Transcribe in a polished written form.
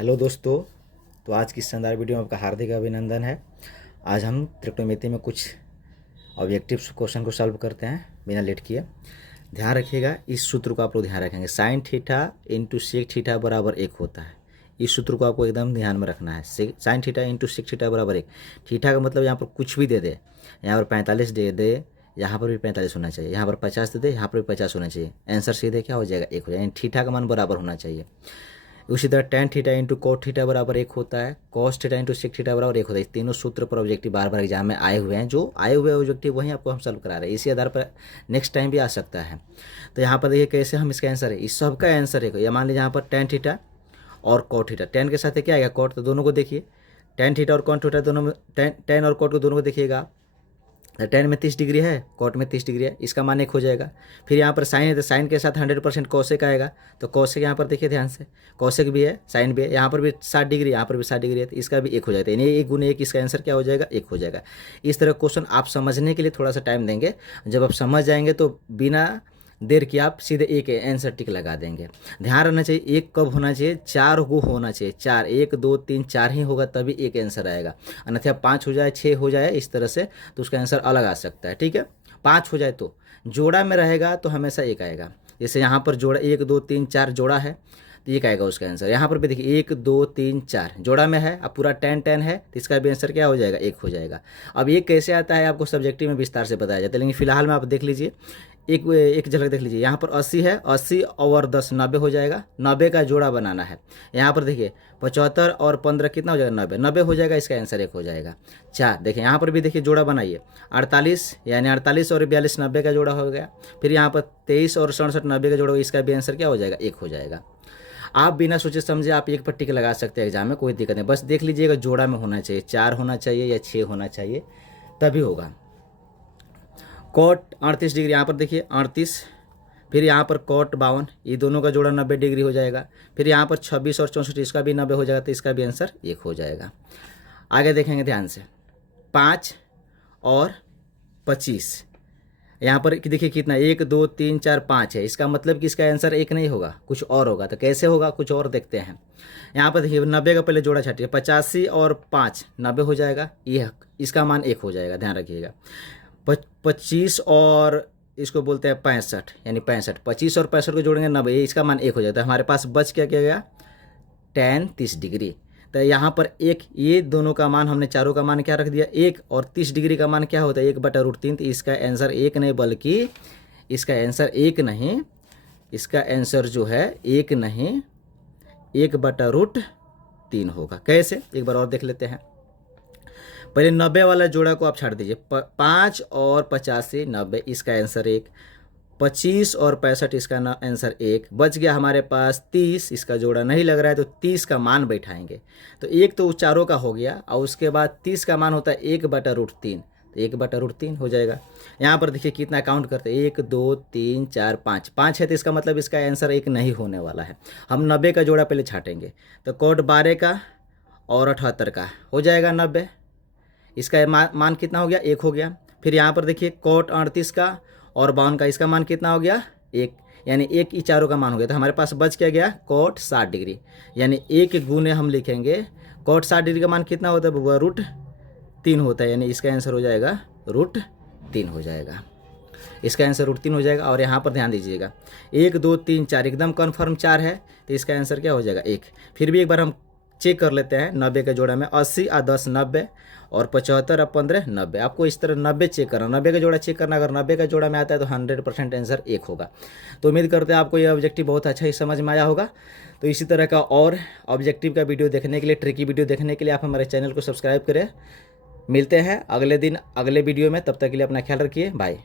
Hello दोस्तों। तो आज की शानदार वीडियो में आपका हार्दिक अभिनंदन है। आज हम त्रिकोणमिति में कुछ ऑब्जेक्टिव क्वेश्चन को सॉल्व करते हैं बिना लेट किए। ध्यान रखिएगा, इस सूत्र को आप लोग ध्यान रखेंगे। Sine theta into sec theta बराबर 1 होता है। इस सूत्र को आपको एकदम ध्यान में रखना है। Sine theta into sec theta बराबर 1। थीटा का मतलब यहाँ पर कुछ भी दे दे, यहाँ पर 45 दे दे, यहाँ पर भी 45 होना चाहिए, यहाँ पर 50 दे दे, यहाँ पर भी 50 होना चाहिए। आंसर सीधे क्या हो जाएगा? 1 हो जाएगा। यानी थीटा का मान बराबर होना चाहिए। उसी तरह tan theta into cot theta बराबर 1 होता है। Cos theta into sec theta बराबर 1 होता है। इस तीनों सूत्र पर ऑब्जेक्टिव बार बार एग्जाम में आए हुए हैं। जो आए हुए ऑब्जेक्टिव वहीं आपको हम सॉल्व करा रहे हैं। इसी आधार पर नेक्स्ट टाइम भी आ सकता है। तो यहाँ पर देखिए कैसे हम इसका आंसर है, इस सब का आंसर है। या मान लीजिए यहाँ पर टेन थीटा और कोट थीटा, टेन के साथ क्या आएगा? कोट। तो दोनों को देखिए, टेन थीटा और कोट थीटा दोनों में, टेन और कोट को दोनों को देखिएगा। टेन में 30 डिग्री है, कॉट में 30 डिग्री है, इसका मान 1 हो जाएगा। फिर यहाँ पर साइन है तो साइन के साथ 100% कौशिक आएगा। तो कौशिक यहाँ पर देखिए ध्यान से, कौशिक भी है, साइन भी है। यहाँ पर भी 60 डिग्री, यहाँ पर भी 60 डिग्री है, तो इसका भी 1 हो जाता है। यानी 1 गुने 1, इसका आंसर क्या हो जाएगा? 1 हो जाएगा। इस तरह क्वेश्चन आप समझने के लिए थोड़ा सा टाइम देंगे। जब आप समझ जाएंगे तो बिना देर की आप सीधे एक आंसर टिक लगा देंगे। ध्यान रखना चाहिए, एक कब होना चाहिए? 4 को होना चाहिए। 4, 1 2 3 4 ही होगा तभी एक आंसर आएगा। अन्यथा 5 हो जाए, 6 हो जाए, इस तरह से तो उसका आंसर अलग आ सकता है। ठीक है, 5 हो जाए तो जोड़ा में रहेगा तो हमेशा 1 आएगा। जैसे यहाँ पर जोड़ा 1 2 3 4 जोड़ा है तो 1 आएगा उसका आंसर। यहाँ पर भी देखिए 1 2 3 4 जोड़ा में है, अब पूरा 10 10 है तो इसका भी आंसर क्या हो जाएगा? 1 हो जाएगा। अब ये कैसे आता है आपको सब्जेक्टिव में विस्तार से बताया जाता है, लेकिन फिलहाल में आप देख लीजिए, एक झलक देख लीजिए। यहाँ पर 80 है, 80 और 10 90 हो जाएगा। 90 का जोड़ा बनाना है। यहाँ पर देखिए 75 और 15 कितना हो जाएगा? 90 90 हो जाएगा, इसका आंसर 1 हो जाएगा। 4 देखिए, यहाँ पर भी देखिए जोड़ा बनाइए। 48 यानी 48 और 42 90 का जोड़ा हो गया। फिर यहाँ पर 23 और 67 90 का जोड़ा, इसका भी आंसर क्या हो जाएगा? 1 हो जाएगा। आप बिना सोचे समझे आप एक पर टिक लगा सकते हैं एग्जाम में, कोई दिक्कत नहीं। बस देख लीजिएगा जोड़ा में होना चाहिए, 4 होना चाहिए या 6 होना चाहिए, तभी होगा। कोट 38 डिग्री, यहाँ पर देखिए 38, फिर यहाँ पर कोट 52, ये दोनों का जोड़ा 90 डिग्री हो जाएगा। फिर यहाँ पर 26 और 64, इसका भी 90 हो जाएगा, तो इसका भी आंसर 1 हो जाएगा। आगे देखेंगे ध्यान से, 5 और 25, यहाँ पर देखिए कितना, 1 2 3 4 5 है। इसका मतलब कि इसका आंसर 1 नहीं होगा, कुछ और होगा। तो कैसे होगा? कुछ और देखते हैं। यहाँ पर देखिए 90 का पहले जोड़ा छाटिए, 85 और 5 90 हो जाएगा, ये इसका मान 1 हो जाएगा। ध्यान रखिएगा। 25 और इसको बोलते हैं 65, यानी 65, 25 और 65 को जोड़ेंगे 90, इसका मान 1 हो जाता है। हमारे पास बच क्या क्या गया? tan 30 degree. तो यहाँ पर 1, ये दोनों का मान हमने, चारों का मान क्या रख दिया? 1, और 30 डिग्री का मान क्या होता है? 1/√3। तो इसका आंसर 1 नहीं, बल्कि इसका आंसर 1 नहीं, इसका आंसर जो है 1 नहीं 1/√3 होगा। कैसे? एक बार और देख लेते हैं। पहले 90 वाला जोड़ा को आप छाड़ दीजिए, 5 और 85 90, इसका आंसर 1। 25 और 65, इसका आंसर 1। बच गया हमारे पास 30, इसका जोड़ा नहीं लग रहा है तो 30 का मान बैठाएंगे। तो 1 तो चारों का हो गया, और उसके बाद 30 का मान होता है 1/√3, तो 1/√3 हो जाएगा। यहाँ पर देखिए कितना काउंट करते हैं, 1 2 3 4 5, 5 है, तो इसका मतलब इसका आंसर 1 नहीं होने वाला है। हम 90 का जोड़ा पहले छाटेंगे, तो कोट 12 का और 78 का हो जाएगा 90, इसका मान कितना हो गया? 1 हो गया। फिर यहाँ पर देखिए कोट 38 का और 52 का, इसका मान कितना हो गया? 1, यानी 1 ही चारों का मान हो गया। तो हमारे पास बच क्या गया? कोट 60 डिग्री, यानी 1 गुने हम लिखेंगे कोट 60 डिग्री का मान कितना होता है? √3 होता है, यानी इसका आंसर हो जाएगा √3 हो जाएगा। इसका आंसर √3 हो जाएगा। और यहाँ पर ध्यान दीजिएगा, 1 2 3 4 एकदम कन्फर्म 4 है, तो इसका आंसर क्या हो जाएगा? 1। फिर भी एक बार हम चेक कर लेते हैं 90 के जोड़ा में, 80 और 10 90, और 75 और 15 90। आपको इस तरह 90 चेक करना, 90 का जोड़ा चेक करना। अगर 90 का जोड़ा में आता है तो 100% आंसर 1 होगा। तो उम्मीद करते हैं आपको ये ऑब्जेक्टिव बहुत अच्छा ही समझ में आया होगा। तो इसी तरह का और ऑब्जेक्टिव का वीडियो देखने के लिए, ट्रिकी वीडियो देखने के लिए आप हमारे चैनल को सब्सक्राइब करें। मिलते हैं अगले दिन अगले वीडियो में, तब तक के लिए अपना ख्याल रखिए। बाय।